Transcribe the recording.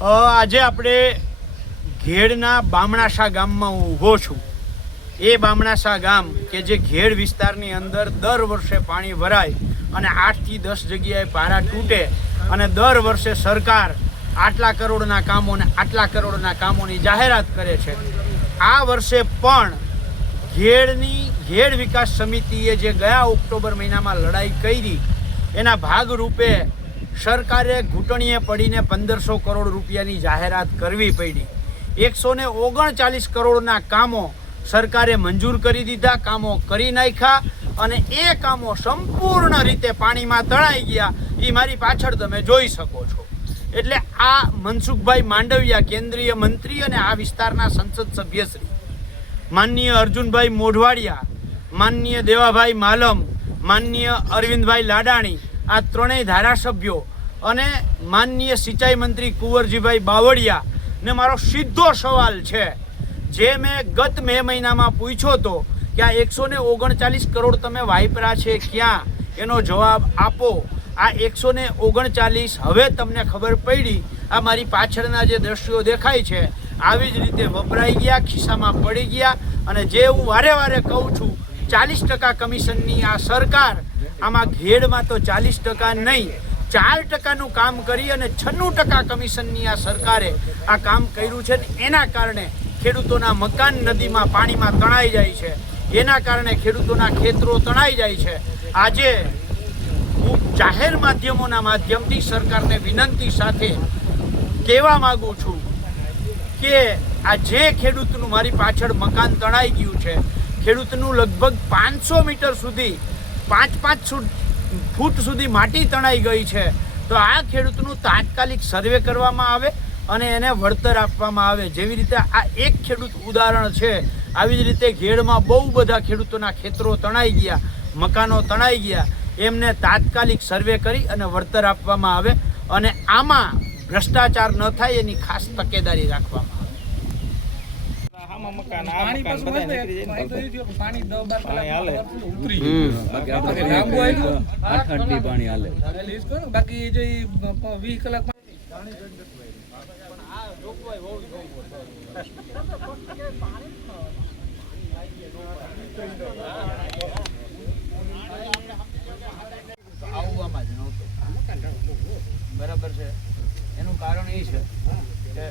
આજે આપણે ઘેડના બામણાસા ગામમાં હું ઊભો છું। એ બામણાસા ગામ કે જે ઘેડ વિસ્તારની અંદર દર વર્ષે પાણી ભરાય અને 8 થી 10 જગ્યાએ પારા તૂટે અને દર વર્ષે સરકાર આટલા કરોડના કામો અને આટલા કરોડના કામોની જાહેરાત કરે છે। આ વર્ષે પણ ઘેડ વિકાસ સમિતિએ જે ગયા ઓક્ટોબર મહિનામાં લડાઈ કરી એના ભાગરૂપે સરકારે ઘૂંટણીએ પડીને 1500 કરોડ રૂપિયાની જાહેરાત કરવી પડી। 139 કરોડના કામો સરકારે મંજૂર કરી દીધા, કામો કરી નાખ્યા અને એ કામો સંપૂર્ણ રીતે પાણીમાં તણાઈ ગયા। એ મારી પાછળ તમે જોઈ શકો છો। એટલે આ મનસુખભાઈ માંડવિયા કેન્દ્રીય મંત્રી અને આ વિસ્તારના સંસદ સભ્યશ્રી, માનનીય અર્જુનભાઈ મોઢવાડિયા, માનનીય દેવાભાઈ માલમ, માનનીય અરવિંદભાઈ લાડાણી, આ ત્રણેય ધારાસભ્યો અને માનનીય સિંચાઈ મંત્રી કુંવરજીભાઈ બાવળિયા ને મારો સીધો સવાલ છે, જે મેં ગત મે મહિનામાં પૂછ્યો હતો કે આ 139 કરોડ તમે વાપરા છે ક્યાં, એનો જવાબ આપો। આ 139 હવે તમને ખબર પડી, આ મારી પાછળના જે દ્રશ્યો દેખાય છે આવી જ રીતે વપરાઈ ગયા, ખિસ્સામાં પડી ગયા। અને જે હું વારે વારે કહું છું, 40% કમિશનની આ સરકાર, આમાં ઘેડમાં તો 40% નહીં 4%નું કામ કરી અને 96% કમિશનની આ સરકારે આ કામ કર્યું છે ને એના કારણે ખેડૂતોના મકાન નદીમાં પાણીમાં તણાઈ જાય છે, એના કારણે ખેડૂતોના ખેતરો તણાઈ જાય છે। આજે હું જાહેર માધ્યમોના માધ્યમથી સરકારને વિનંતી સાથે કહેવા માગું છું કે આ જે ખેડૂતનું મારી પાછળ મકાન તણાઈ ગયું છે, ખેડૂતનું લગભગ 500 મીટર સુધી 5 ફૂટ સુધી માટી તણાઈ ગઈ છે, તો આ ખેડૂતનું તાત્કાલિક સર્વે કરવામાં આવે અને એને વળતર આપવામાં આવે। જેવી રીતે આ એક ખેડૂત ઉદાહરણ છે, આવી જ રીતે ઘેડમાં બહુ બધા ખેડૂતોના ખેતરો તણાઈ ગયા, મકાનો તણાઈ ગયા, એમને તાત્કાલિક સર્વે કરી અને વળતર આપવામાં આવે અને આમાં ભ્રષ્ટાચાર ન થાય એની ખાસ તકેદારી રાખવામાં આવે। બરાબર છે, એનું કારણ એ છે કે